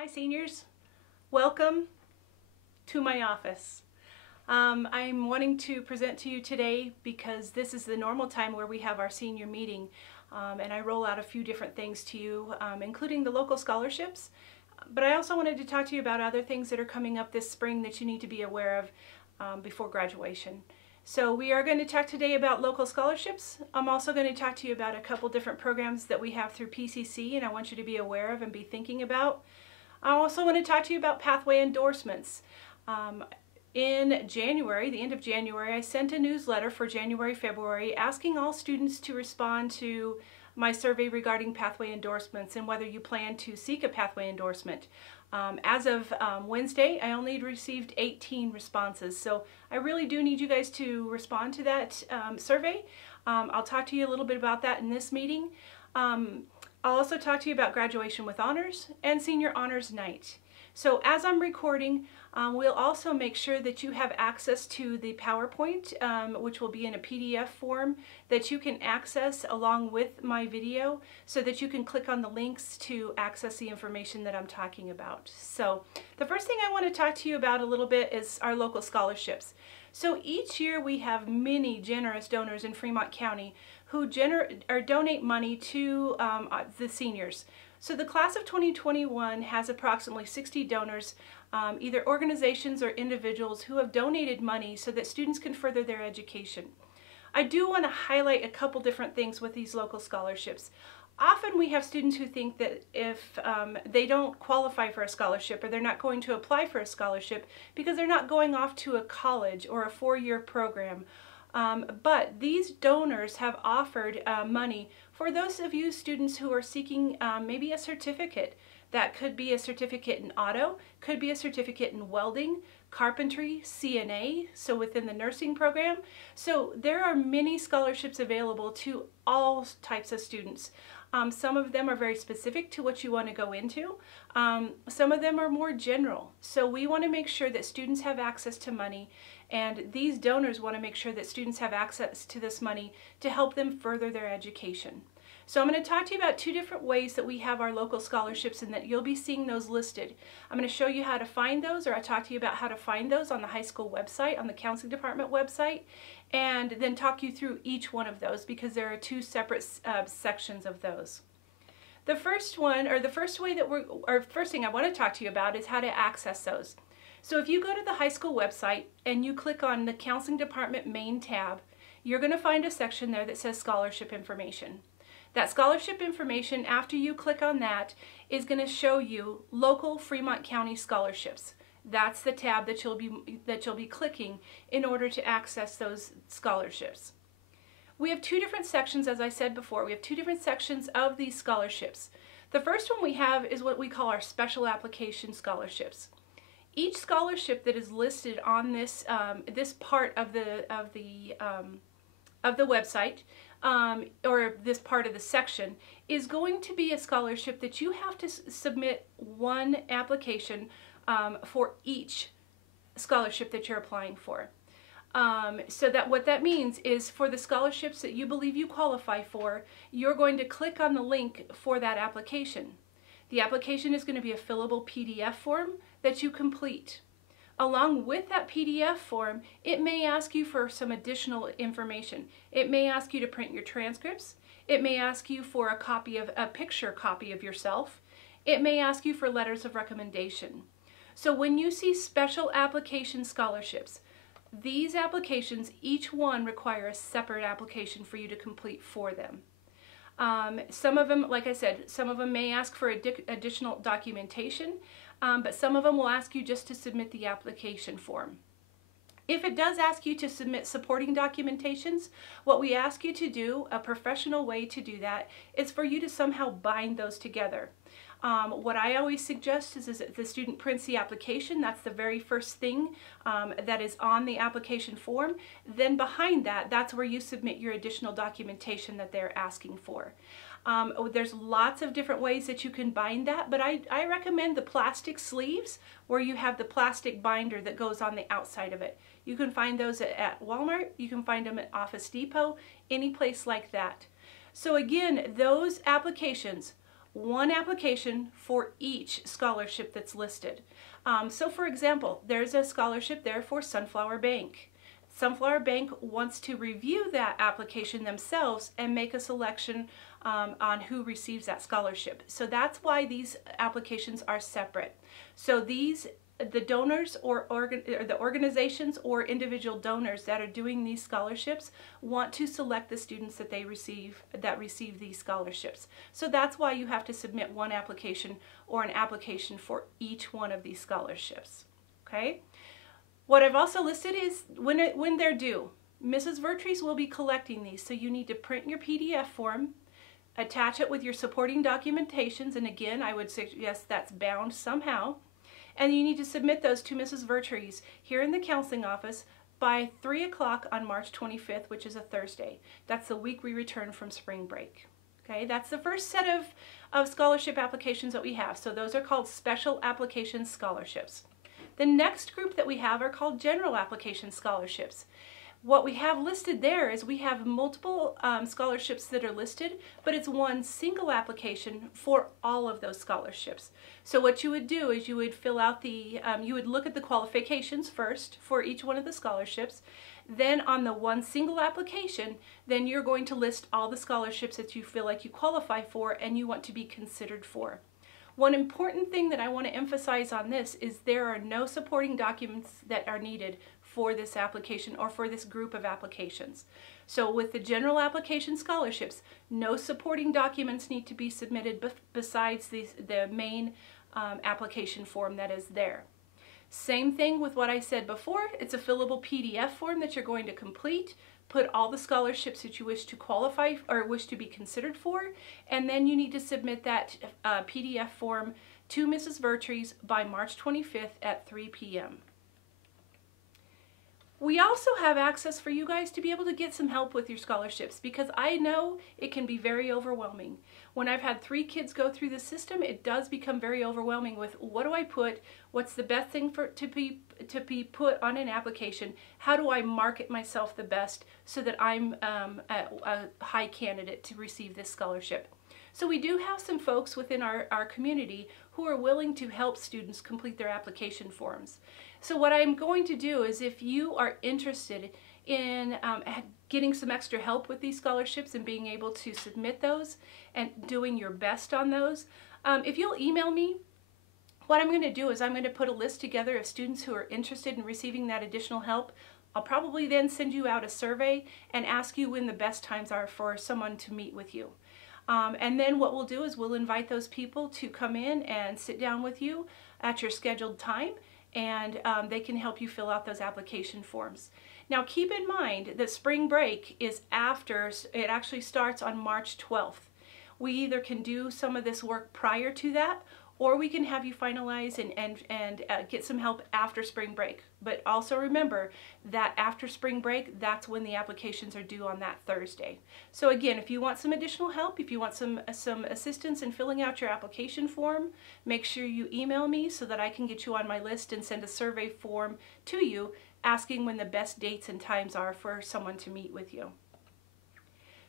Hi seniors, welcome to my office. I'm wanting to present to you today because this is the normal time where we have our senior meeting, and I roll out a few different things to you, including the local scholarships, but I also wanted to talk to you about other things that are coming up this spring that you need to be aware of before graduation. So we are going to talk today about local scholarships. I'm also going to talk to you about a couple different programs that we have through PCC and I want you to be aware of and be thinking about. I also want to talk to you about pathway endorsements. In January, the end of January, I sent a newsletter for January, February asking all students to respond to my survey regarding pathway endorsements and whether you plan to seek a pathway endorsement. As of Wednesday, I only received 18 responses, so I really do need you guys to respond to that survey. I'll talk to you a little bit about that in this meeting. I'll also talk to you about graduation with honors and senior honors night. So as I'm recording, we'll also make sure that you have access to the PowerPoint, which will be in a PDF form that you can access along with my video so that you can click on the links to access the information that I'm talking about. So the first thing I want to talk to you about a little bit is our local scholarships. So each year we have many generous donors in Fremont County who donate money to the seniors. So the class of 2021 has approximately 60 donors, either organizations or individuals who have donated money so that students can further their education. I do want to highlight a couple different things with these local scholarships. Often we have students who think that if they don't qualify for a scholarship or they're not going to apply for a scholarship because they're not going off to a college or a four-year program. But these donors have offered money for those of you students who are seeking maybe a certificate. That could be a certificate in auto, could be a certificate in welding, carpentry, CNA, so within the nursing program. So there are many scholarships available to all types of students. Some of them are very specific to what you want to go into. Some of them are more general. So we want to make sure that students have access to money, and these donors want to make sure that students have access to this money to help them further their education. So I'm going to talk to you about two different ways that we have our local scholarships and that you'll be seeing those listed. I'm going to show you how to find those, or I'll talk to you about how to find those on the high school website, on the counseling department website, and then talk you through each one of those because there are two separate sections of those. The first one, or the first way that first thing I want to talk to you about is how to access those. So if you go to the high school website and you click on the counseling department main tab, you're going to find a section there that says scholarship information. That scholarship information, after you click on that, is going to show you local Fremont County scholarships. That's the tab that you'll be clicking in order to access those scholarships. We have two different sections, as I said before. We have two different sections of these scholarships. The first one we have is what we call our special application scholarships. Each scholarship that is listed on this this part of the website, or this part of the section, is going to be a scholarship that you have to submit one application for each scholarship that you're applying for. So that what that means is for the scholarships that you believe you qualify for, you're going to click on the link for that application. The application is going to be a fillable PDF form that you complete. Along with that PDF form, it may ask you for some additional information. It may ask you to print your transcripts. It may ask you for a picture copy of yourself. It may ask you for letters of recommendation. So when you see special application scholarships, these applications, each one require a separate application for you to complete for them. Some of them, like I said, some of them may ask for additional documentation, but some of them will ask you just to submit the application form. If it does ask you to submit supporting documentations, what we ask you to do, a professional way to do that, is for you to somehow bind those together. What I always suggest is that the student prints the application. That's the very first thing that is on the application form. Then behind that, that's where you submit your additional documentation that they're asking for. There's lots of different ways that you can bind that, but I recommend the plastic sleeves where you have the plastic binder that goes on the outside of it. You can find those at Walmart, you can find them at Office Depot, any place like that. So again, those applications one application for each scholarship that's listed. So for example, there's a scholarship there for Sunflower Bank. Sunflower Bank wants to review that application themselves and make a selection on who receives that scholarship. So that's why these applications are separate. So the donors or the organizations or individual donors that are doing these scholarships want to select the students that they receive these scholarships. So that's why you have to submit one application or an application for each one of these scholarships. Okay? What I've also listed is when they're due. Mrs. Vertrees will be collecting these, so you need to print your PDF form, attach it with your supporting documentations, and again, I would suggest that's bound somehow. And you need to submit those to Mrs. Vertrees here in the counseling office by 3 o'clock on March 25th, which is a Thursday. That's the week we return from spring break. Okay, that's the first set of scholarship applications that we have. So those are called special application scholarships. The next group that we have are called general application scholarships. What we have listed there is we have multiple scholarships that are listed, but it's one single application for all of those scholarships. So what you would do is you would fill out you would look at the qualifications first for each one of the scholarships. Then on the one single application, then you're going to list all the scholarships that you feel like you qualify for and you want to be considered for. One important thing that I want to emphasize on this is there are no supporting documents that are needed for this application or for this group of applications. So with the general application scholarships, no supporting documents need to be submitted besides the main application form that is there. Same thing with what I said before. It's a fillable PDF form that you're going to complete. Put all the scholarships that you wish to qualify or wish to be considered for, and then you need to submit that PDF form to Mrs. Vertrees by March 25th at 3 p.m. We also have access for you guys to be able to get some help with your scholarships, because I know it can be very overwhelming. When I've had 3 kids go through the system, it does become very overwhelming with what do I put, what's the best thing to be put on an application, how do I market myself the best so that I'm a high candidate to receive this scholarship. So we do have some folks within our community who are willing to help students complete their application forms. So what I'm going to do is, if you are interested in getting some extra help with these scholarships and being able to submit those and doing your best on those, if you'll email me, what I'm going to do is I'm going to put a list together of students who are interested in receiving that additional help. I'll probably then send you out a survey and ask you when the best times are for someone to meet with you. And then what we'll do is we'll invite those people to come in and sit down with you at your scheduled time, and they can help you fill out those application forms. Now keep in mind that spring break is after, it actually starts on March 12th. We either can do some of this work prior to that, or we can have you finalize and get some help after spring break. But also remember that after spring break, that's when the applications are due on that Thursday. So again, if you want some additional help, if you want some assistance in filling out your application form, make sure you email me so that I can get you on my list and send a survey form to you asking when the best dates and times are for someone to meet with you.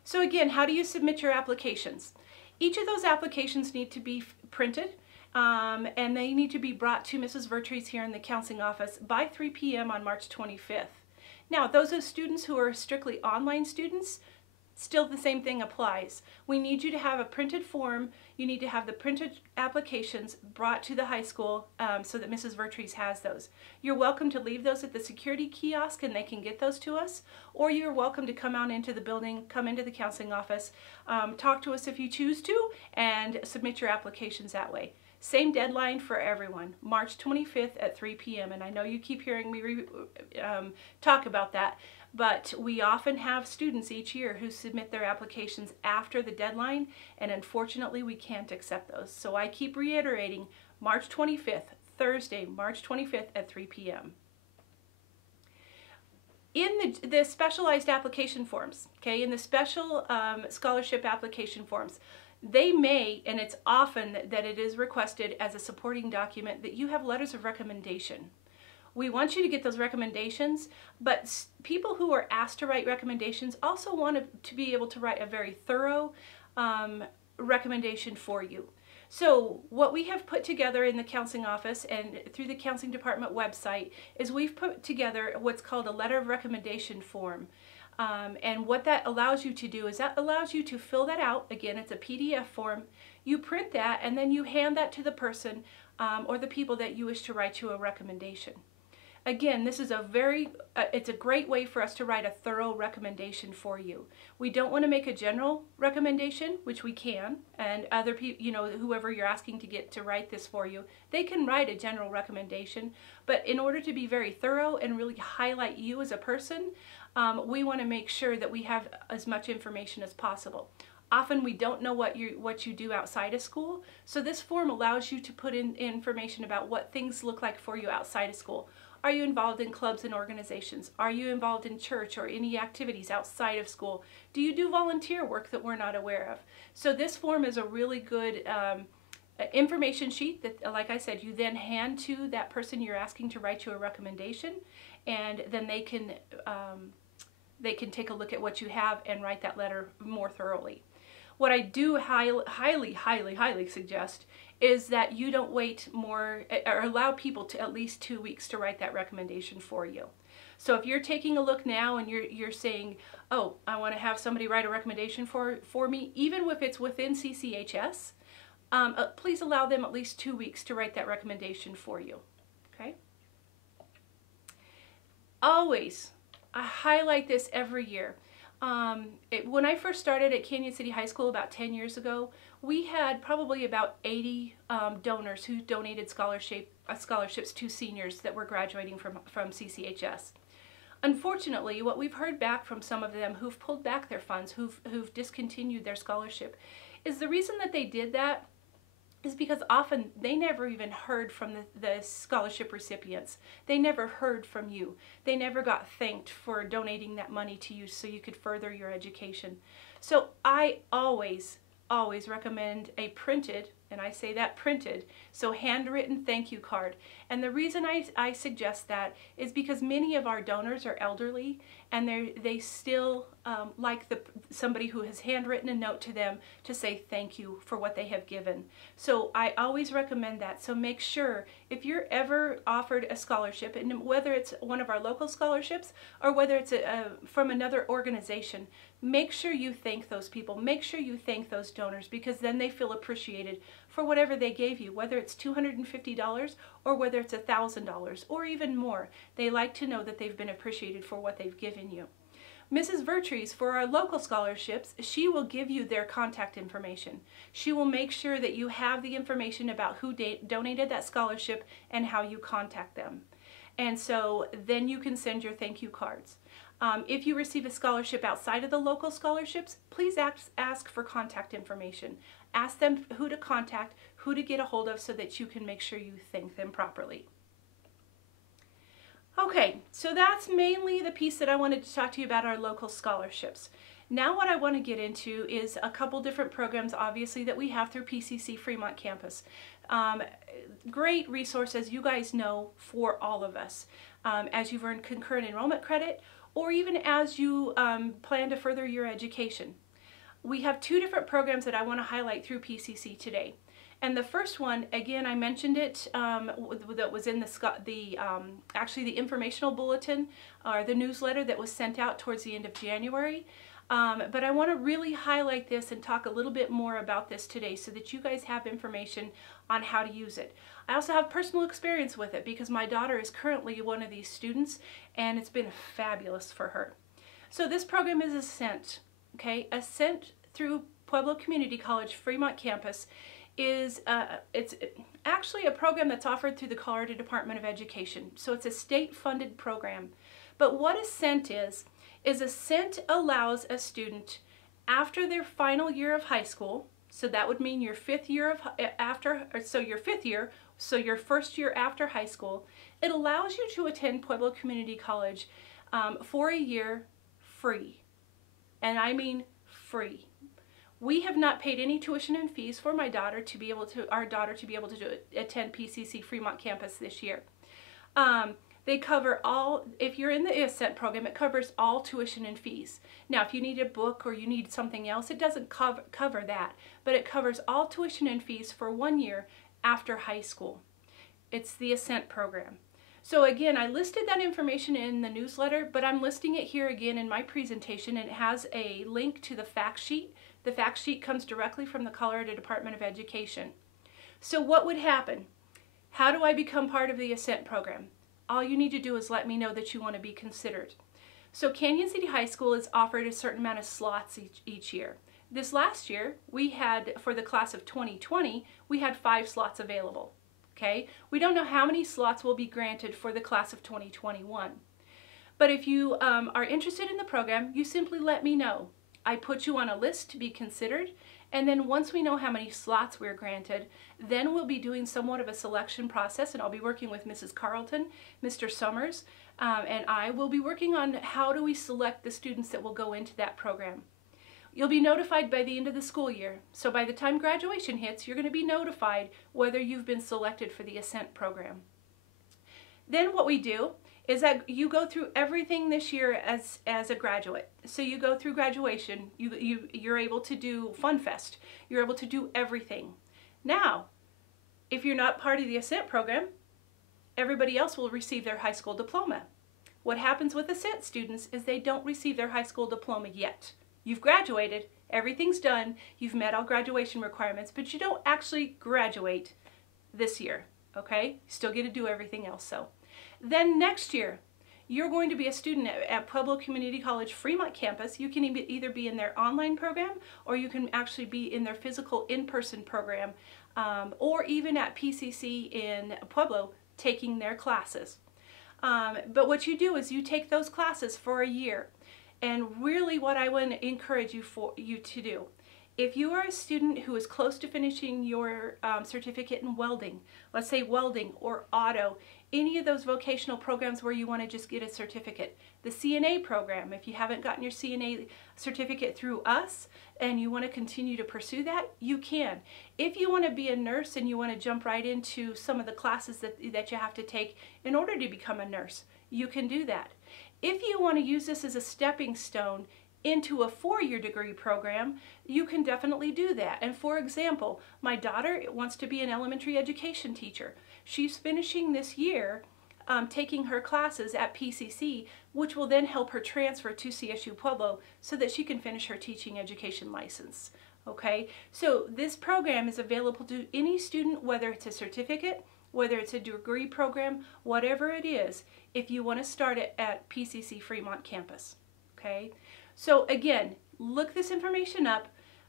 So again, how do you submit your applications? Each of those applications need to be printed. And they need to be brought to Mrs. Vertrees here in the counseling office by 3 p.m. on March 25th. Now, those are students who are strictly online students, still the same thing applies. We need you to have a printed form. You need to have the printed applications brought to the high school so that Mrs. Vertrees has those. You're welcome to leave those at the security kiosk and they can get those to us, or you're welcome to come out into the building, come into the counseling office, talk to us if you choose to, and submit your applications that way. Same deadline for everyone, March 25th at 3 p.m. And I know you keep hearing me talk about that, but we often have students each year who submit their applications after the deadline, and unfortunately we can't accept those. So I keep reiterating, March 25th, Thursday, March 25th at 3 p.m. In the specialized application forms, okay, in the special scholarship application forms, they may, and it's often that it is requested as a supporting document, that you have letters of recommendation. We want you to get those recommendations, but people who are asked to write recommendations also want to be able to write a very thorough recommendation for you. So what we have put together in the counseling office and through the counseling department website is we've put together what's called a letter of recommendation form. And what that allows you to do is that allows you to fill that out. Again, it's a PDF form. You print that and then you hand that to the person or the people that you wish to write you a recommendation. Again, this is it's a great way for us to write a thorough recommendation for you. We don't want to make a general recommendation, which we can, and other people, you know, whoever you're asking to get to write this for you, they can write a general recommendation. But in order to be very thorough and really highlight you as a person, we want to make sure that we have as much information as possible. Often we don't know what you do outside of school, so this form allows you to put in information about what things look like for you outside of school. Are you involved in clubs and organizations? Are you involved in church or any activities outside of school? Do you do volunteer work that we're not aware of? So this form is a really good information sheet that, like I said, you then hand to that person you're asking to write you a recommendation, and then they can take a look at what you have and write that letter more thoroughly. What I do highly suggest is that you don't wait more, or allow people to at least 2 weeks to write that recommendation for you. So if you're taking a look now and you're saying, oh, I want to have somebody write a recommendation for me, even if it's within CCHS, please allow them at least 2 weeks to write that recommendation for you. Okay? Always, I highlight this every year. When I first started at Canyon City High School about 10 years ago, we had probably about 80 donors who donated scholarships to seniors that were graduating from CCHS. Unfortunately, what we've heard back from some of them who've pulled back their funds, who've discontinued their scholarship, is the reason that they did that is because often they never even heard from the scholarship recipients. They never heard from you. They never got thanked for donating that money to you so you could further your education. So I always recommend a printed, and I say that printed, so handwritten thank you card. And the reason I suggest that is because many of our donors are elderly, and they still like somebody who has handwritten a note to them to say thank you for what they have given. So I always recommend that. So make sure, if you're ever offered a scholarship, and whether it's one of our local scholarships or whether it's from another organization, make sure you thank those people. Make sure you thank those donors, because then they feel appreciated for whatever they gave you, whether it's $250 or whether it's $1,000 or even more. They like to know that they've been appreciated for what they've given you. Mrs. Vertrees, for our local scholarships, she will give you their contact information. She will make sure that you have the information about who donated that scholarship and how you contact them. And so then you can send your thank you cards. If you receive a scholarship outside of the local scholarships, please ask for contact information. Ask them who to contact, who to get a hold of, so that you can make sure you thank them properly. Okay, so that's mainly the piece that I wanted to talk to you about, our local scholarships. Now what I want to get into is a couple different programs, obviously, that we have through PCC Fremont campus. Great resource, as you guys know, for all of us, as you've earned concurrent enrollment credit, or even as you plan to further your education. We have two different programs that I want to highlight through PCC today. And the first one, again, I mentioned it, that was in actually the informational bulletin, or the newsletter that was sent out towards the end of January. But I want to really highlight this and talk a little bit more about this today so that you guys have information on how to use it. I also have personal experience with it because my daughter is currently one of these students, and it's been fabulous for her. So this program is Ascent. Okay, Ascent through Pueblo Community College Fremont campus is it's actually a program that's offered through the Colorado Department of Education. So it's a state-funded program. But what Ascent is Ascent allows a student after their final year of high school, so that would mean your fifth year so your first year after high school, it allows you to attend Pueblo Community College for a year free. And I mean free. We have not paid any tuition and fees for our daughter to be able to attend PCC Fremont campus this year. They cover all, if you're in the Ascent program, it covers all tuition and fees. Now, if you need a book or you need something else, it doesn't cover that, but it covers all tuition and fees for 1 year after high school. It's the Ascent program. So again, I listed that information in the newsletter, but I'm listing it here again in my presentation, and it has a link to the fact sheet. The fact sheet comes directly from the Colorado Department of Education. So what would happen? How do I become part of the Ascent program? All you need to do is let me know that you want to be considered. So Canyon City High School is offered a certain amount of slots each year. This last year, we had, for the class of 2020, we had 5 slots available. Okay? We don't know how many slots will be granted for the class of 2021. But if you are interested in the program, you simply let me know. I put you on a list to be considered, and then once we know how many slots we're granted, then we'll be doing somewhat of a selection process, and I'll be working with Mrs. Carlton, Mr. Summers, and I will be working on how do we select the students that will go into that program. You'll be notified by the end of the school year, so by the time graduation hits, you're going to be notified whether you've been selected for the Ascent program. Then what we do is that you go through everything this year as a graduate. So you go through graduation, you're able to do Fun Fest, you're able to do everything. Now, if you're not part of the Ascent program, everybody else will receive their high school diploma. What happens with Ascent students is they don't receive their high school diploma yet. You've graduated, everything's done, you've met all graduation requirements, but you don't actually graduate this year, okay? You still get to do everything else, so. Then next year, you're going to be a student at Pueblo Community College Fremont campus. You can either be in their online program, or you can actually be in their physical in-person program, or even at PCC in Pueblo taking their classes. But what you do is you take those classes for a year. And really what I want to encourage you to do, if you are a student who is close to finishing your certificate in welding, let's say welding or auto, any of those vocational programs where you want to just get a certificate, the CNA program, if you haven't gotten your CNA certificate through us and you want to continue to pursue that, you can. If you want to be a nurse and you want to jump right into some of the classes that you have to take in order to become a nurse, you can do that. If you want to use this as a stepping stone into a 4-year degree program, you can definitely do that. And for example, my daughter wants to be an elementary education teacher. She's finishing this year taking her classes at PCC, which will then help her transfer to CSU Pueblo so that she can finish her teaching education license. Okay, so this program is available to any student, whether it's a certificate, whether it's a degree program, whatever it is, if you want to start it at PCC Fremont campus. Okay, so again, look this information up,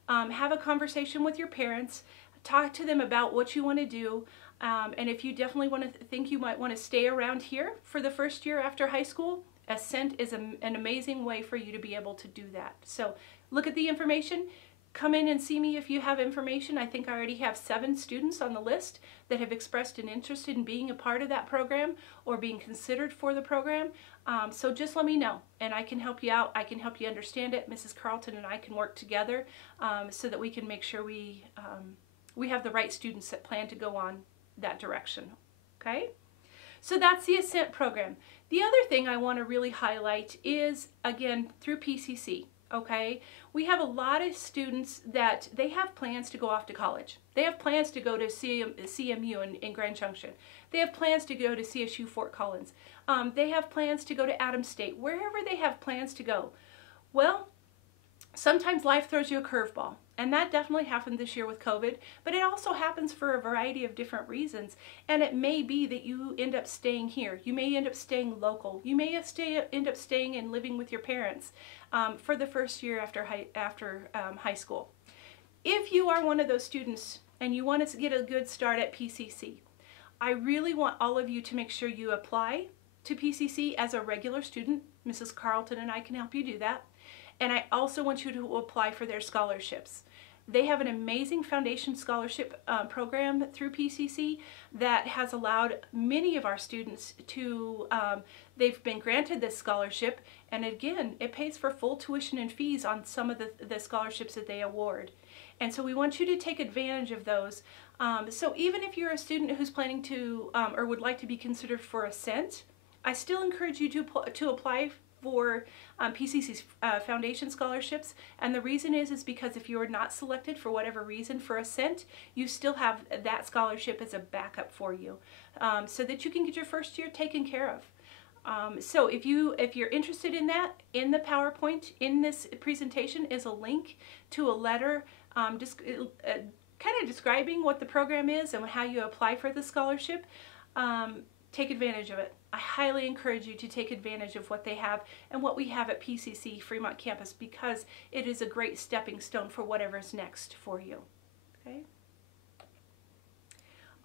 have a conversation with your parents, talk to them about what you want to do, and if you definitely want to think you might want to stay around here for the first year after high school, Ascent is an amazing way for you to be able to do that. So look at the information. Come in and see me if you have information. I think I already have 7 students on the list that have expressed an interest in being a part of that program or being considered for the program. So just let me know and I can help you out. I can help you understand it. Mrs. Carlton and I can work together so that we can make sure we have the right students that plan to go on that direction. Okay? So that's the Ascent program. The other thing I want to really highlight is, again, through PCC. Okay, we have a lot of students that they have plans to go off to college. They have plans to go to CMU in Grand Junction. They have plans to go to CSU Fort Collins. They have plans to go to Adams State, wherever they have plans to go. Well, sometimes life throws you a curveball, and that definitely happened this year with COVID, but it also happens for a variety of different reasons, and it may be that you end up staying here. You may end up staying local. You may end up staying and living with your parents for the first year after high school. If you are one of those students and you want to get a good start at PCC, I really want all of you to make sure you apply to PCC as a regular student. Mrs. Carlton and I can help you do that. And I also want you to apply for their scholarships. They have an amazing foundation scholarship program through PCC that has allowed many of our students to, they've been granted this scholarship, and again, it pays for full tuition and fees on some of the scholarships that they award. And so we want you to take advantage of those. So even if you're a student who's planning to or would like to be considered for Ascent, I still encourage you to apply for PCC's foundation scholarships, and the reason is because if you are not selected for whatever reason for Ascent, you still have that scholarship as a backup for you, so that you can get your first year taken care of. So if you're interested in that, in the PowerPoint in this presentation is a link to a letter just kind of describing what the program is and how you apply for the scholarship. Take advantage of it. I highly encourage you to take advantage of what they have and what we have at PCC Fremont campus, because it is a great stepping stone for whatever's next for you. Okay.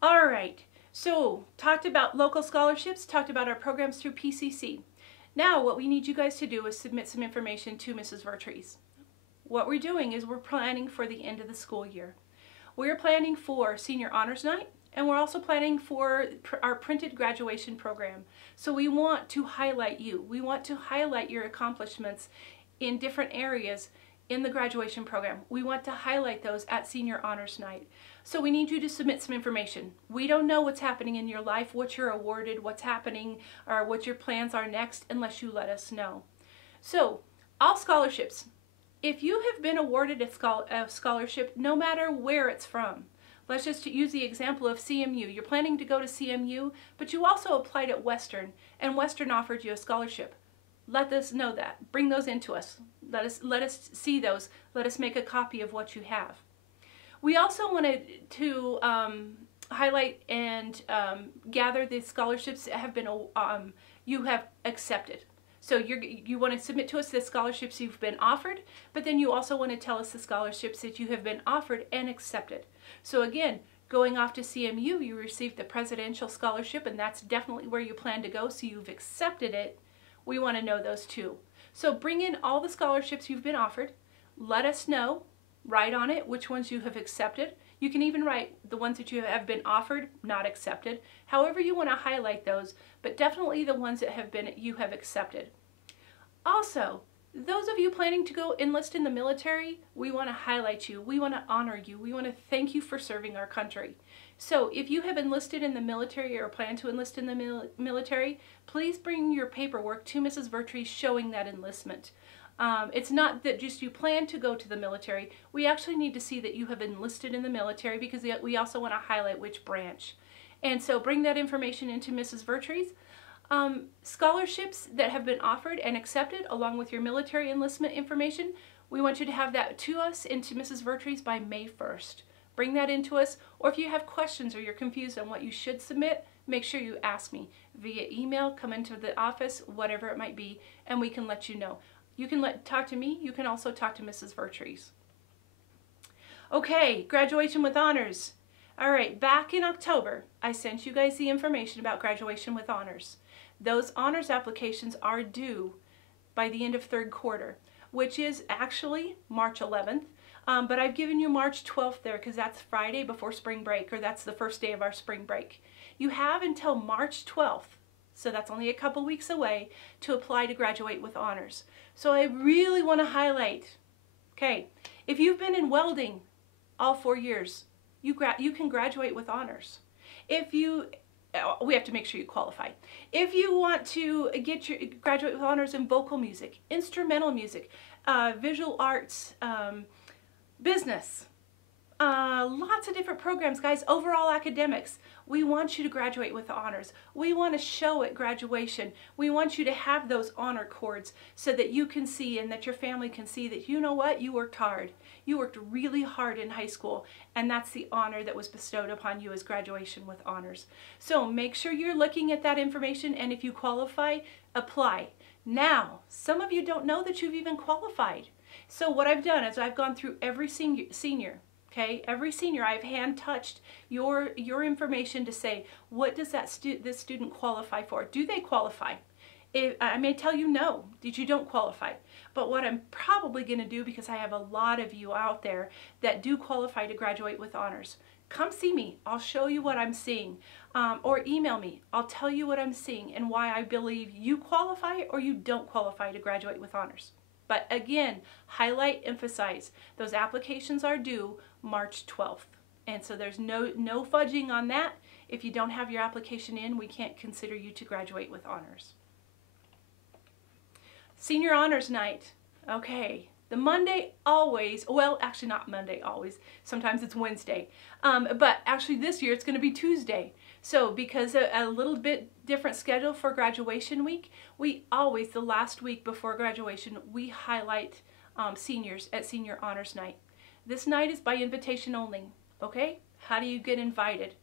All right. So, talked about local scholarships, talked about our programs through PCC. Now, what we need you guys to do is submit some information to Mrs. Vertrees. What we're doing is we're planning for the end of the school year. We're planning for Senior Honors Night, and we're also planning for our printed graduation program. So we want to highlight you. We want to highlight your accomplishments in different areas in the graduation program. We want to highlight those at Senior Honors Night. So we need you to submit some information. We don't know what's happening in your life, what you're awarded, what's happening, or what your plans are next unless you let us know. So, all scholarships. If you have been awarded a scholarship, no matter where it's from, let's just use the example of CMU. You're planning to go to CMU, but you also applied at Western, and Western offered you a scholarship. Let us know that. Bring those into us. Let us see those. Let us make a copy of what you have. We also wanted to highlight and gather the scholarships that have been you have accepted. So you want to submit to us the scholarships you've been offered, but then you also want to tell us the scholarships that you have been offered and accepted. So again, going off to CMU, you received the presidential scholarship, and that's definitely where you plan to go, so you've accepted it. We want to know those too. So bring in all the scholarships you've been offered. Let us know. Write on it which ones you have accepted. You can even write the ones that you have been offered, not accepted. However you want to highlight those, but definitely the ones that you have accepted. Also, those of you planning to go enlist in the military, we want to highlight you. We want to honor you. We want to thank you for serving our country. So if you have enlisted in the military or plan to enlist in the military, please bring your paperwork to Mrs. Vertrees showing that enlistment. It's not that just you plan to go to the military. We actually need to see that you have enlisted in the military, because we also want to highlight which branch. And so bring that information into Mrs. Vertrees. Scholarships that have been offered and accepted along with your military enlistment information, we want you to have that to us into Mrs. Vertrees by May 1st. Bring that into us, or if you have questions or you're confused on what you should submit, make sure you ask me via email, come into the office, whatever it might be, and we can let you know. You can talk to me, you can also talk to Mrs. Vertrees. Okay, graduation with honors. All right, back in October, I sent you guys the information about graduation with honors. Those honors applications are due by the end of third quarter, which is actually March 11th, but I've given you March 12th there because that's Friday before spring break, or that's the first day of our spring break. You have until March 12th, so that's only a couple weeks away, to apply to graduate with honors. So I really want to highlight, okay, if you've been in welding all 4 years, you can graduate with honors. If you, we have to make sure you qualify. If you want to graduate with honors in vocal music, instrumental music, visual arts, business, lots of different programs, guys, overall academics. We want you to graduate with honors. We want to show at graduation. We want you to have those honor cords so that you can see and that your family can see that, you know what, you worked hard. You worked really hard in high school, and that's the honor that was bestowed upon you as graduation with honors. So make sure you're looking at that information, and if you qualify, apply. Now, some of you don't know that you've even qualified. So what I've done is I've gone through every senior. Okay, every senior, I've hand-touched your information to say, what does this student qualify for? Do they qualify? I may tell you no, that you don't qualify. But what I'm probably going to do, because I have a lot of you out there that do qualify to graduate with honors, come see me. I'll show you what I'm seeing. Or email me. I'll tell you what I'm seeing and why I believe you qualify or you don't qualify to graduate with honors. But again, highlight, emphasize, those applications are due March 12th. And so there's no fudging on that. If you don't have your application in, we can't consider you to graduate with honors. Senior Honors Night. Okay, the Monday always, well, actually not Monday always, sometimes it's Wednesday, but actually this year it's going to be Tuesday. So because a little bit different schedule for graduation week, we always, the last week before graduation, we highlight seniors at Senior Honors Night. This night is by invitation only, okay? How do you get invited?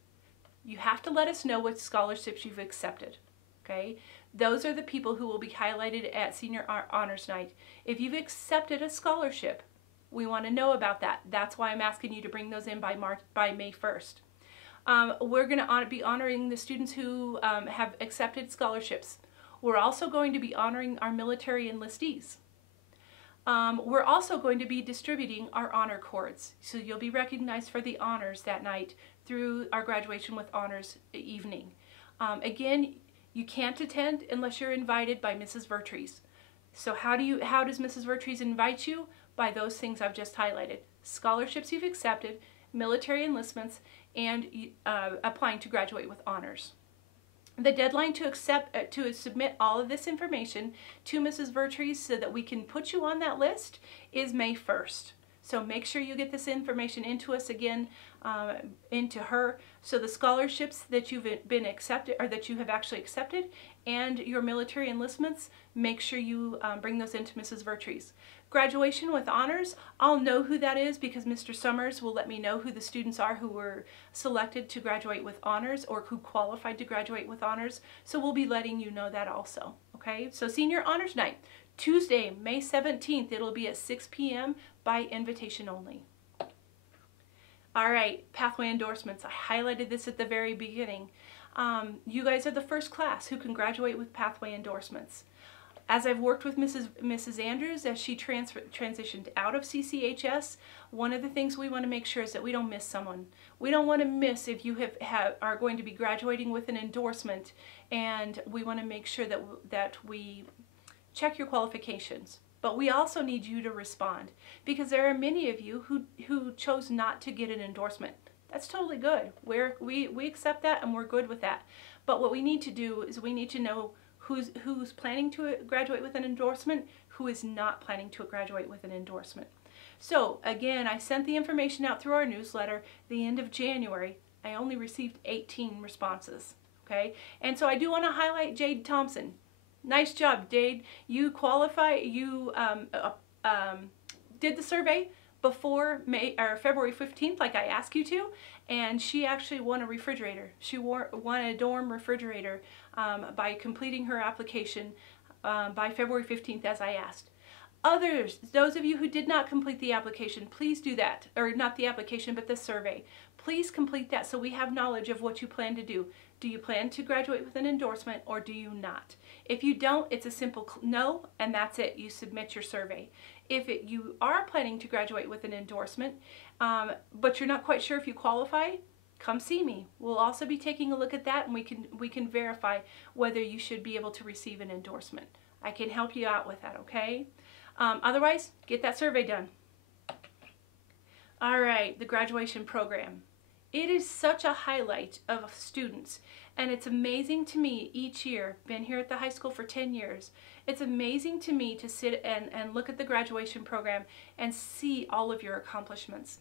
You have to let us know what scholarships you've accepted, okay? Those are the people who will be highlighted at Senior Honors Night. If you've accepted a scholarship, we want to know about that. That's why I'm asking you to bring those in by May 1st. We're going to be honoring the students who have accepted scholarships. We're also going to be honoring our military enlistees. We're also going to be distributing our honor cords. So you'll be recognized for the honors that night through our graduation with honors evening. Again, you can't attend unless you're invited by Mrs. Vertrees. So how does Mrs. Vertrees invite you? By those things I've just highlighted. Scholarships you've accepted, military enlistments, and applying to graduate with honors. The deadline to submit all of this information to Mrs. Vertrees so that we can put you on that list is May 1st. So make sure you get this information into us again, into her. So the scholarships that you've been accepted, or that you have actually accepted, and your military enlistments, make sure you bring those into Mrs. Vertrees. Graduation with honors, I'll know who that is because Mr. Summers will let me know who the students are who were selected to graduate with honors or who qualified to graduate with honors. So we'll be letting you know that also. Okay, so Senior Honors Night, Tuesday, May 17th. It'll be at 6 p.m. by invitation only. All right, pathway endorsements. I highlighted this at the very beginning. You guys are the first class who can graduate with pathway endorsements. As I've worked with Mrs. Andrews as she transitioned out of CCHS, one of the things we want to make sure is that we don't miss someone. We don't want to miss if you are going to be graduating with an endorsement, and we want to make sure that we check your qualifications. But we also need you to respond because there are many of you who chose not to get an endorsement. That's totally good. We accept that and we're good with that. But what we need to do is we need to know who's planning to graduate with an endorsement, who is not planning to graduate with an endorsement. So again, I sent the information out through our newsletter the end of January. I only received 18 responses, okay? And so I do want to highlight Jade Thompson. Nice job, Jade. You qualify, you did the survey before February 15th, like I asked you to, and she actually won a refrigerator. She won a dorm refrigerator by completing her application by February 15th, as I asked. Others, those of you who did not complete the application, please do that. Or not the application, but the survey. Please complete that so we have knowledge of what you plan to do. Do you plan to graduate with an endorsement or do you not? If you don't, it's a simple no, and that's it. You submit your survey. If you are planning to graduate with an endorsement, but you're not quite sure if you qualify, come see me. We'll also be taking a look at that, and we can verify whether you should be able to receive an endorsement. I can help you out with that, okay? Otherwise, get that survey done. All right, the graduation program. It is such a highlight of students, and it's amazing to me each year, been here at the high school for 10 years, it's amazing to me to sit and look at the graduation program and see all of your accomplishments.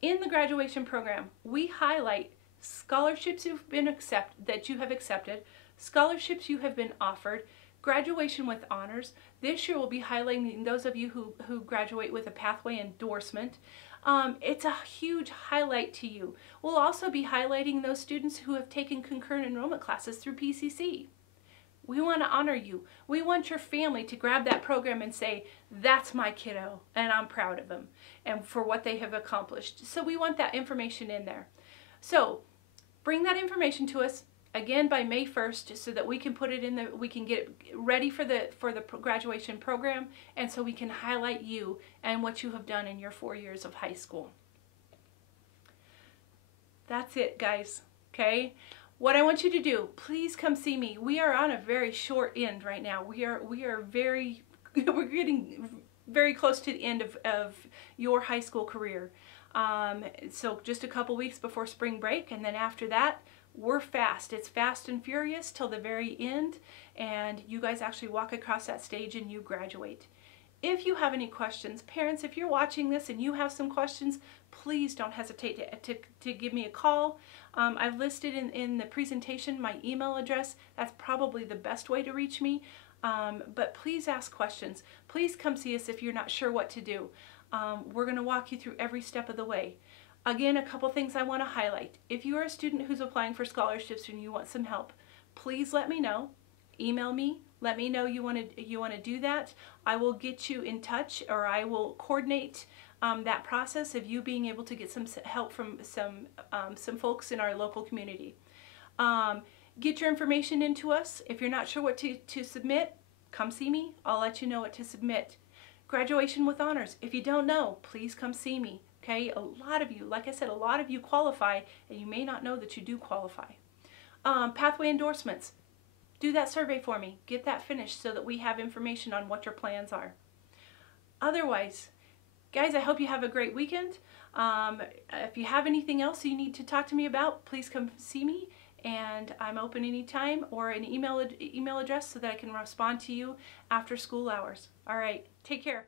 In the graduation program, we highlight scholarships that you have accepted, scholarships you have been offered, graduation with honors. This year we'll be highlighting those of you who graduate with a pathway endorsement. It's a huge highlight to you. We'll also be highlighting those students who have taken concurrent enrollment classes through PCC. We want to honor you. We want your family to grab that program and say, that's my kiddo, and I'm proud of them, and for what they have accomplished. So we want that information in there. So bring that information to us, again, by May 1st, so that we can put it in we can get it ready for the graduation program, and so we can highlight you and what you have done in your 4 years of high school. That's it, guys, okay? What I want you to do, please come see me. We are on a very short end right now. We're getting very close to the end of your high school career. So just a couple weeks before spring break, and then after that, we're fast. It's fast and furious till the very end, and you guys actually walk across that stage and you graduate. If you have any questions, parents, if you're watching this and you have some questions, please don't hesitate to give me a call. I've listed in the presentation my email address. That's probably the best way to reach me. But please ask questions. Please come see us if you're not sure what to do. We're going to walk you through every step of the way. Again, a couple things I want to highlight. If you are a student who's applying for scholarships and you want some help, please let me know. Email me. Let me know you want to do that. I will get you in touch, or I will coordinate that process of you being able to get some help from some folks in our local community. Get your information into us. If you're not sure what to submit, come see me. I'll let you know what to submit. Graduation with honors. If you don't know, please come see me. Okay, a lot of you, like I said, a lot of you qualify, and you may not know that you do qualify. Pathway endorsements. Do that survey for me. Get that finished so that we have information on what your plans are. Otherwise, guys, I hope you have a great weekend. If you have anything else you need to talk to me about, please come see me, and I'm open anytime, or an email address so that I can respond to you after school hours. All right, take care.